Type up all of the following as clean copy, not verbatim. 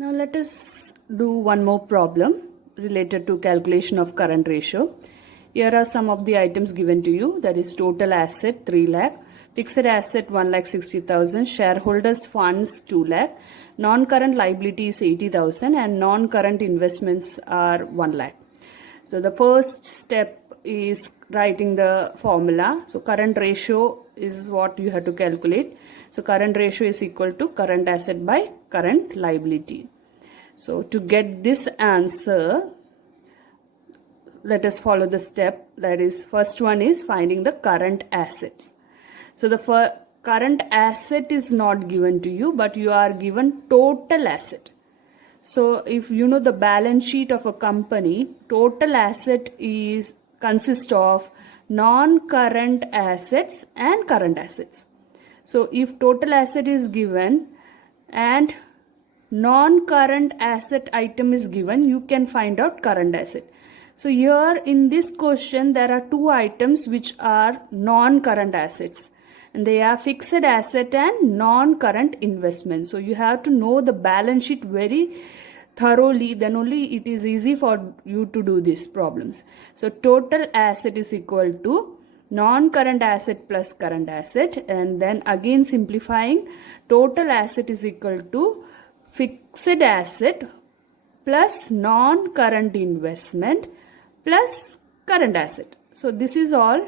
Now let us do one more problem related to calculation of current ratio. Here are some of the items given to you, that is total asset 3 lakh, fixed asset 1,60,000, shareholders funds 2 lakh, non-current liabilities 80,000 and non-current investments are 1 lakh. So the first step is writing the formula. So current ratio is what you have to calculate. So current ratio is equal to current asset by current liability. So to get this answer, let us follow the step. That is, first one is finding the current assets. So the current asset is not given to you, but you are given total asset. So if you know the balance sheet of a company, total asset consists of non-current assets and current assets. So if total asset is given and non-current asset item is given, you can find out current asset. So here in this question there are two items which are non-current assets, and they are fixed asset and non-current investment. So you have to know the balance sheet very thoroughly, then only it is easy for you to do these problems. So total asset is equal to non-current asset plus current asset, and then again simplifying, total asset is equal to fixed asset plus non-current investment plus current asset. So this is all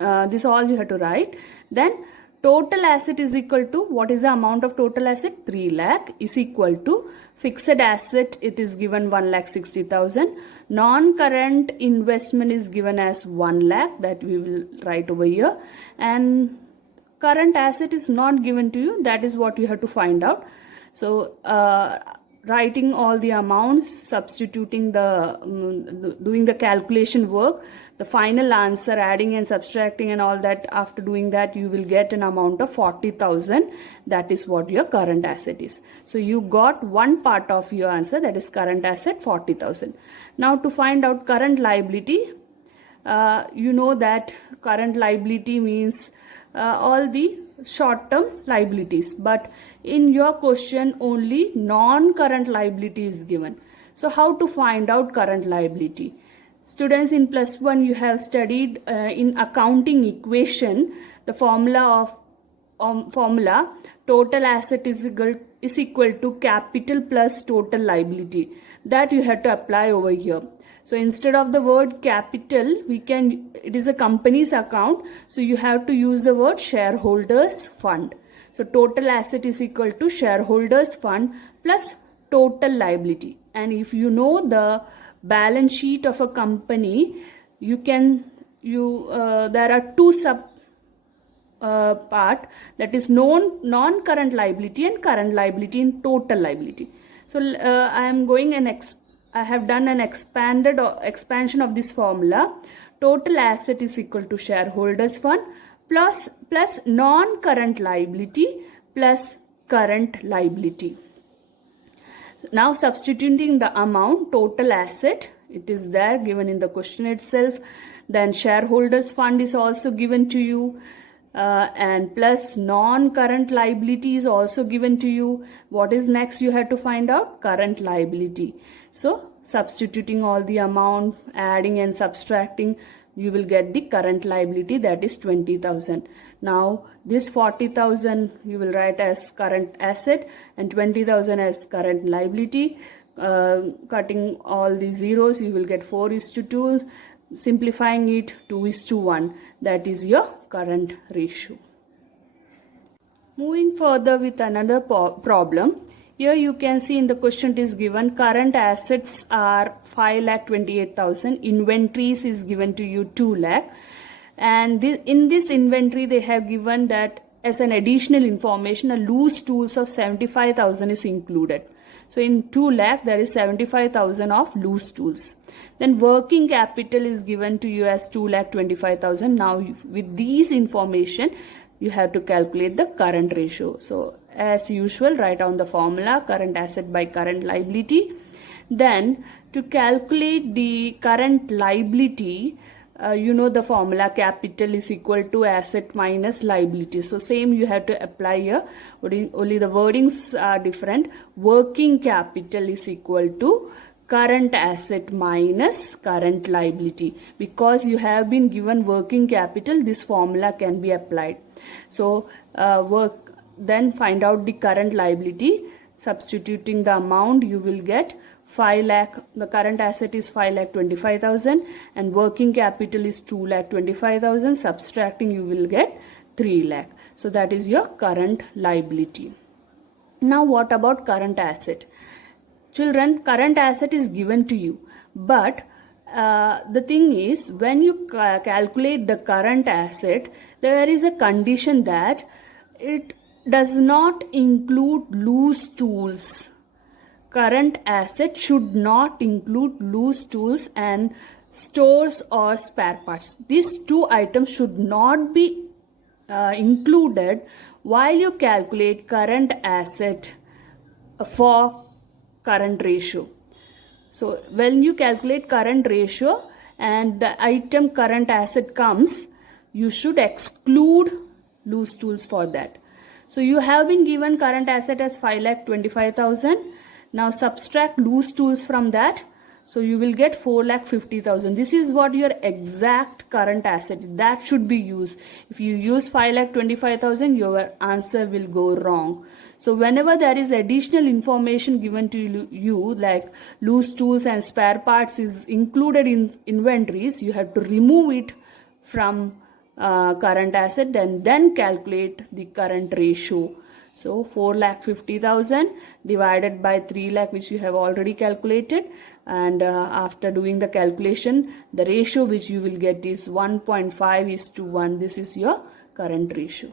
you have to write. Then total asset is equal to, what is the amount of total asset? 3 lakh is equal to fixed asset, it is given 1,60,000. Non-current investment is given as 1 lakh, that we will write over here. And current asset is not given to you, that is what you have to find out. So writing all the amounts, substituting doing the calculation work, the final answer, adding and subtracting and all that, after doing that you will get an amount of 40,000. That is what your current asset is. So you got one part of your answer, that is current asset 40,000. Now to find out current liability, you know that current liability means all the short-term liabilities, but in your question only non-current liability is given. So how to find out current liability? Students, in +1 you have studied in accounting equation the formula total asset is equal to capital plus total liability. That you have to apply over here. So instead of the word capital, it is a company's account, so you have to use the word shareholders fund. So total asset is equal to shareholders fund plus total liability. And if you know the balance sheet of a company, there are two sub part, that is non-current liability and current liability in total liability. So I have done an expansion of this formula. Total asset is equal to shareholders fund plus non-current liability plus current liability. Now substituting the amount, total asset, it is there given in the question itself. Then shareholders fund is also given to you. And plus non-current liability is also given to you. What is next? You have to find out current liability. So substituting all the amount, adding and subtracting, you will get the current liability, that is 20,000. Now this 40,000 you will write as current asset and 20,000 as current liability. Cutting all the zeros, you will get 4:2. Simplifying it, 2:1. That is your current ratio. Moving further with another problem. Here you can see in the question it is given current assets are 5,28,000. Inventories is given to you 2 lakh. And in this inventory they have given that as an additional information, a loose tools of 75,000 is included. So in 2 lakh there is 75,000 of loose tools. Then working capital is given to you as 2,25,000. Now with these information you have to calculate the current ratio. So as usual, write down the formula, current asset by current liability. Then to calculate the current liability, you know the formula, capital is equal to asset minus liability. So same you have to apply here, only the wordings are different. Working capital is equal to current asset minus current liability. Because you have been given working capital, this formula can be applied. So then find out the current liability. Substituting the amount, you will get 5 lakh. The current asset is 5,25,000 and working capital is 2,25,000. Subtracting, you will get 3 lakh. So that is your current liability. Now what about current asset? Children, current asset is given to you, but the thing is, when you calculate the current asset, there is a condition that it does not include loose tools. Current asset should not include loose tools and stores or spare parts. These two items should not be included while you calculate current asset for current ratio. So when you calculate current ratio and the item current asset comes, you should exclude loose tools for that. So you have been given current asset as 5,25,000. Now subtract loose tools from that. So you will get 4,50,000. This is what your exact current asset, that should be used. If you use 5,25,000, your answer will go wrong. So whenever there is additional information given to you, like loose tools and spare parts is included in inventories, you have to remove it from current asset and then calculate the current ratio. So 4,50,000 divided by 3 lakh, which you have already calculated, and after doing the calculation, the ratio which you will get is 1.5:1. This is your current ratio.